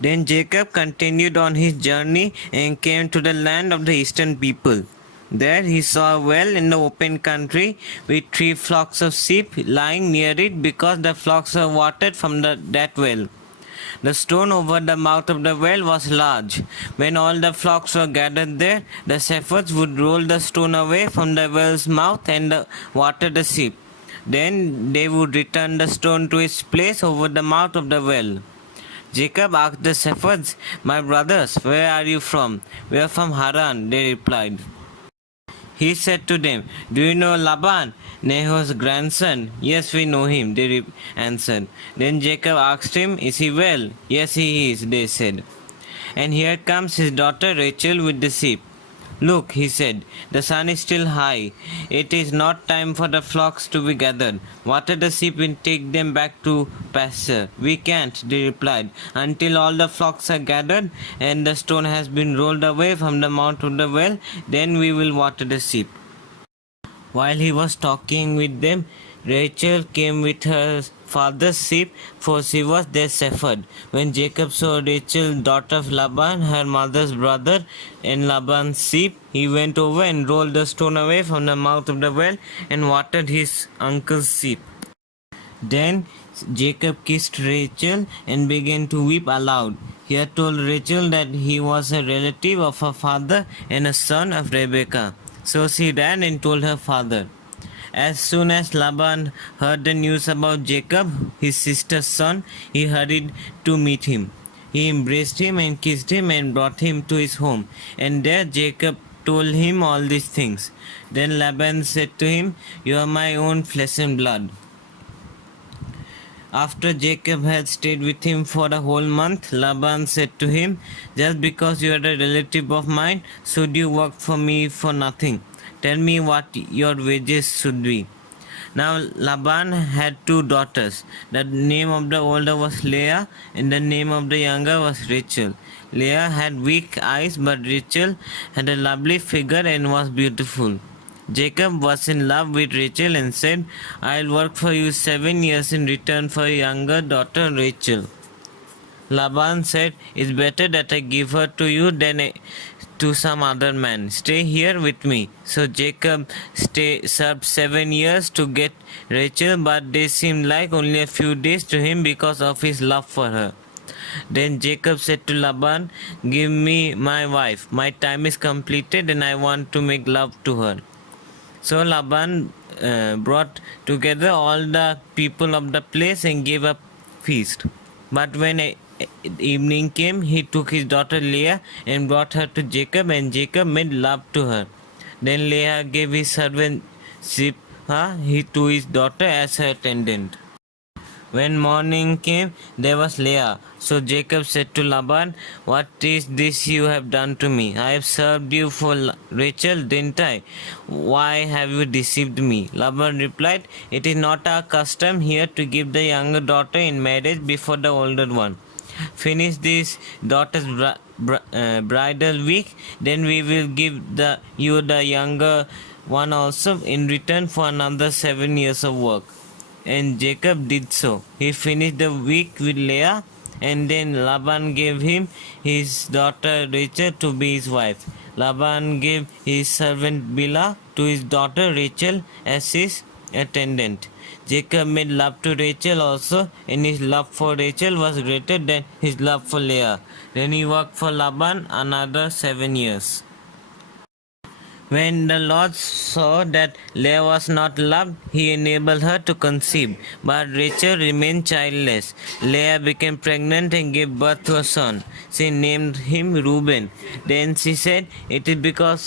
Then Jacob continued on his journey and came to the land of the eastern people. There he saw a well in the open country with 3 flocks of sheep lying near it because the flocks were watered from that well. The stone over the mouth of the well was large. When all the flocks were gathered there, the shepherds would roll the stone away from the well's mouth and water the sheep. Then they would return the stone to its place over the mouth of the well. Jacob asked the shepherds, "My brothers, where are you from?" "We are from Haran," they replied. He said to them, "Do you know Laban, Nahor's grandson?" "Yes, we know him," they answered. Then Jacob asked him, "Is he well?" "Yes, he is," they said. "And here comes his daughter Rachel with the sheep." "Look," he said, "the sun is still high. It is not time for the flocks to be gathered. Water the sheep and take them back to pasture." "We can't," they replied, "until all the flocks are gathered and the stone has been rolled away from the mouth of the well. Then we will water the sheep." While he was talking with them, Rachel came with her father's sheep, for she was their shepherd. When Jacob saw Rachel, daughter of Laban, her mother's brother, and Laban's sheep, he went over and rolled the stone away from the mouth of the well and watered his uncle's sheep. Then Jacob kissed Rachel and began to weep aloud. He had told Rachel that he was a relative of her father and a son of Rebekah. So she ran and told her father. As soon as Laban heard the news about Jacob, his sister's son, he hurried to meet him. He embraced him and kissed him and brought him to his home. And there Jacob told him all these things. Then Laban said to him, "You are my own flesh and blood." After Jacob had stayed with him for a whole month, Laban said to him, "Just because you are a relative of mine, should you work for me for nothing? Tell me what your wages should be." Now Laban had 2 daughters. The name of the older was Leah, and the name of the younger was Rachel. Leah had weak eyes, but Rachel had a lovely figure and was beautiful. Jacob was in love with Rachel and said, "I'll work for you 7 years in return for your younger daughter Rachel." Laban said, "It's better that I give her to you than to some other man. Stay here with me." So Jacob served 7 years to get Rachel, but they seemed like only a few days to him because of his love for her. Then Jacob said to Laban, "Give me my wife. My time is completed and I want to make love to her." So Laban brought together all the people of the place and gave a feast. But when evening came, he took his daughter Leah and brought her to Jacob, and Jacob made love to her. Then Leah gave his servant Zipporah to his daughter as her attendant. When morning came, there was Leah. So Jacob said to Laban, "What is this you have done to me? I have served you for Rachel, didn't I? Why have you deceived me?" Laban replied, "It is not our custom here to give the younger daughter in marriage before the older one. Finish this daughter's bridal week, then we will give you the younger one also in return for another 7 years of work." And Jacob did so. He finished the week with Leah, and then Laban gave him his daughter Rachel to be his wife. Laban gave his servant Bilhah to his daughter Rachel as his attendant. Jacob made love to Rachel also, and his love for Rachel was greater than his love for Leah. Then he worked for Laban another 7 years. When the Lord saw that Leah was not loved, he enabled her to conceive, but Rachel remained childless. Leah became pregnant and gave birth to a son. She named him Reuben. Then she said, "It is because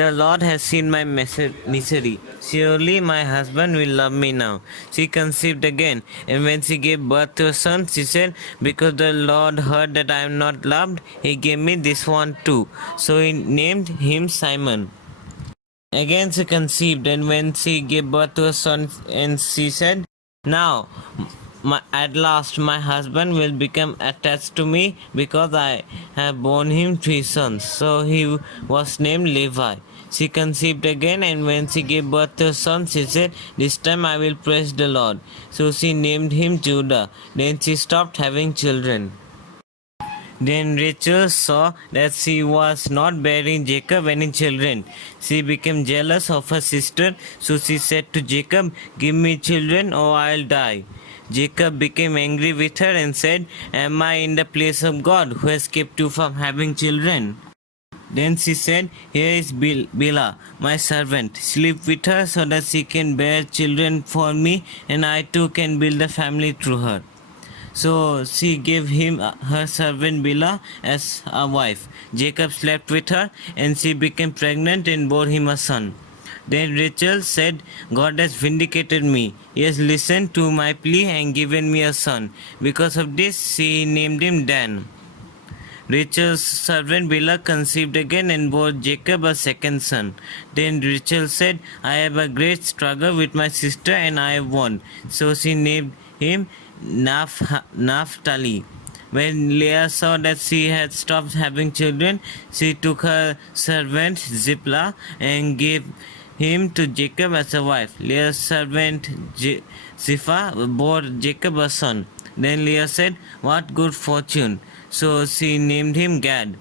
the Lord has seen my misery. Surely my husband will love me now." She conceived again, and when she gave birth to a son, she said, "Because the Lord heard that I am not loved, he gave me this one too." So he named him Simon. Again she conceived, and when she gave birth to a son, and she said, "Now, at last my husband will become attached to me because I have borne him 3 sons." So he was named Levi. She conceived again, and when she gave birth to a son, she said, "This time I will praise the Lord." So she named him Judah. Then she stopped having children. Then Rachel saw that she was not bearing Jacob any children. She became jealous of her sister, so she said to Jacob, "Give me children or I'll die." Jacob became angry with her and said, "Am I in the place of God who has kept you from having children?" Then she said, "Here is Bilhah, my servant. Sleep with her so that she can bear children for me, and I too can build a family through her." So she gave him her servant Bilhah as a wife. Jacob slept with her, and she became pregnant and bore him a son. Then Rachel said, "God has vindicated me. He has listened to my plea and given me a son." Because of this, she named him Dan. Rachel's servant Bilhah conceived again and bore Jacob a second son. Then Rachel said, "I have a great struggle with my sister and I have won." So she named him Naphtali. When Leah saw that she had stopped having children, she took her servant Zilpah and gave him to Jacob as a wife. Leah's servant Zilpah bore Jacob a son. Then Leah said, "What good fortune!" So she named him Gad.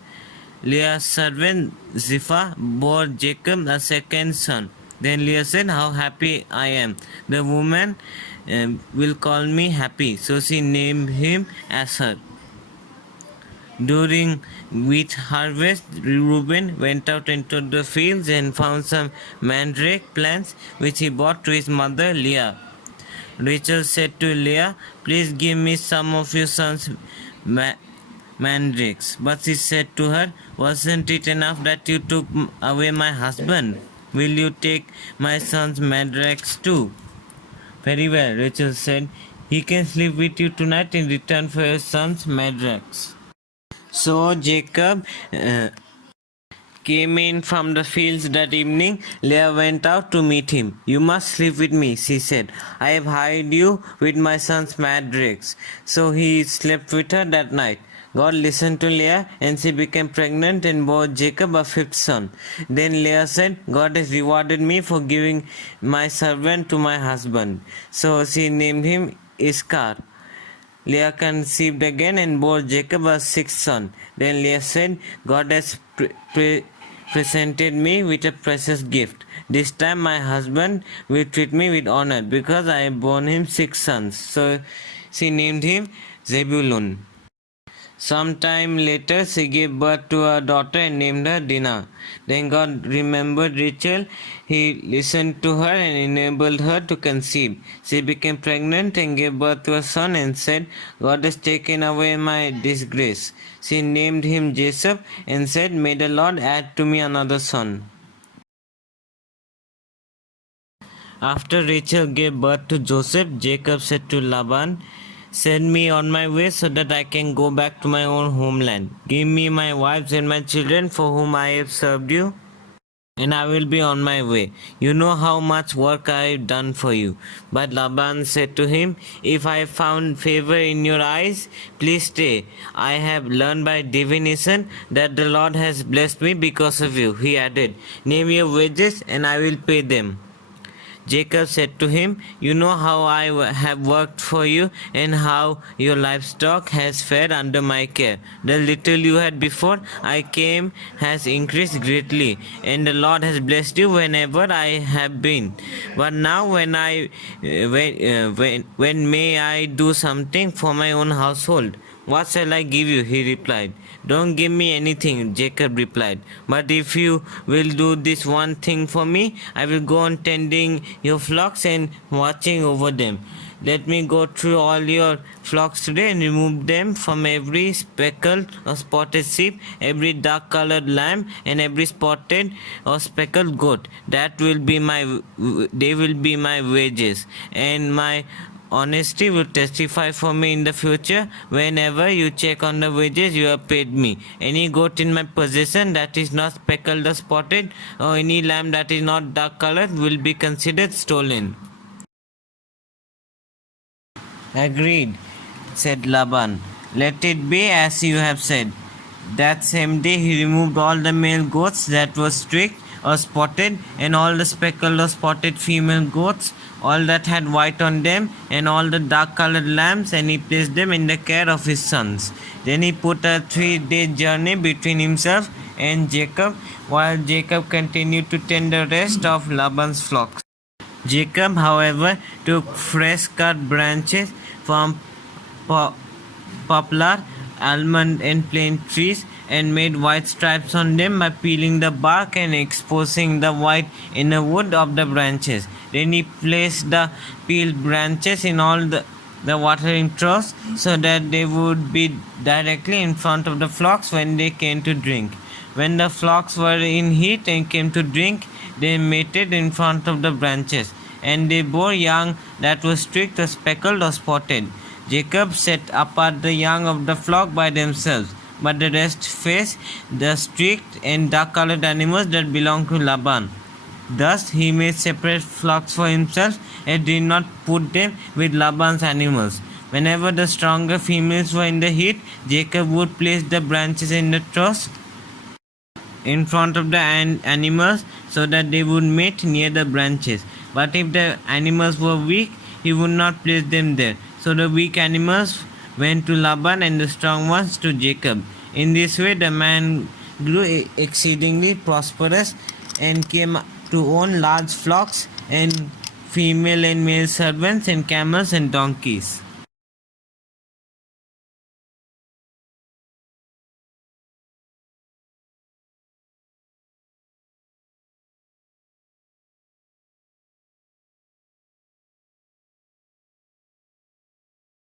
Leah's servant Zilpah bore Jacob a second son. Then Leah said, "How happy I am! The woman will call me happy." So she named him Asher. During wheat harvest, Reuben went out into the fields and found some mandrake plants which he brought to his mother Leah. Rachel said to Leah, "Please give me some of your son's mandrakes." But she said to her, "Wasn't it enough that you took away my husband? Will you take my son's mandrakes too?" "Very well," Rachel said. "He can sleep with you tonight in return for your son's mandrakes." So Jacob came in from the fields that evening. Leah went out to meet him. "You must sleep with me," she said. "I have hired you with my son's mandrakes." So he slept with her that night. God listened to Leah, and she became pregnant and bore Jacob a fifth son. Then Leah said, "God has rewarded me for giving my servant to my husband." So she named him Issachar. Leah conceived again and bore Jacob a sixth son. Then Leah said, "God has presented me with a precious gift. This time my husband will treat me with honor because I have borne him six sons." So she named him Zebulun. Some time later, she gave birth to a daughter and named her Dinah. Then God remembered Rachel. He listened to her and enabled her to conceive. She became pregnant and gave birth to a son and said, "God has taken away my disgrace." She named him Joseph and said, "May the Lord add to me another son." After Rachel gave birth to Joseph, Jacob said to Laban, "Send me on my way so that I can go back to my own homeland. Give me my wives and my children for whom I have served you, and I will be on my way. You know how much work I have done for you." But Laban said to him, "If I have found favor in your eyes, please stay. I have learned by divination that the Lord has blessed me because of you." He added, "Name your wages and I will pay them." Jacob said to him, "You know how I have worked for you and how your livestock has fared under my care. The little you had before I came has increased greatly, and the Lord has blessed you whenever I have been. But now when may I do something for my own household?" "What shall I give you?" he replied. "Don't give me anything," Jacob replied. "But if you will do this one thing for me, I will go on tending your flocks and watching over them. Let me go through all your flocks today and remove them from every speckled or spotted sheep, every dark-colored lamb, and every spotted or speckled goat. They will be my wages, and my honesty will testify for me in the future. Whenever you check on the wages you have paid me. Any goat in my possession that is not speckled or spotted, or any lamb that is not dark colored, will be considered stolen." "Agreed," said Laban. "Let it be as you have said." That same day he removed all the male goats that were streaked or spotted, and all the speckled or spotted female goats, all that had white on them, and all the dark-colored lambs, and he placed them in the care of his sons. Then he put a 3-day journey between himself and Jacob, while Jacob continued to tend the rest of Laban's flocks. Jacob, however, took fresh-cut branches from poplar, almond, and plane trees and made white stripes on them by peeling the bark and exposing the white inner wood of the branches. Then he placed the peeled branches in all the watering troughs so that they would be directly in front of the flocks when they came to drink. When the flocks were in heat and came to drink, they mated in front of the branches, and they bore young that were streaked or speckled or spotted. Jacob set apart the young of the flock by themselves, but the rest faced the streaked and dark-colored animals that belonged to Laban. Thus he made separate flocks for himself and did not put them with Laban's animals. Whenever the stronger females were in the heat, Jacob would place the branches in the troughs in front of the animals so that they would mate near the branches. But if the animals were weak, he would not place them there. So the weak animals went to Laban and the strong ones to Jacob. In this way the man grew exceedingly prosperous and came to own large flocks and female and male servants and camels and donkeys.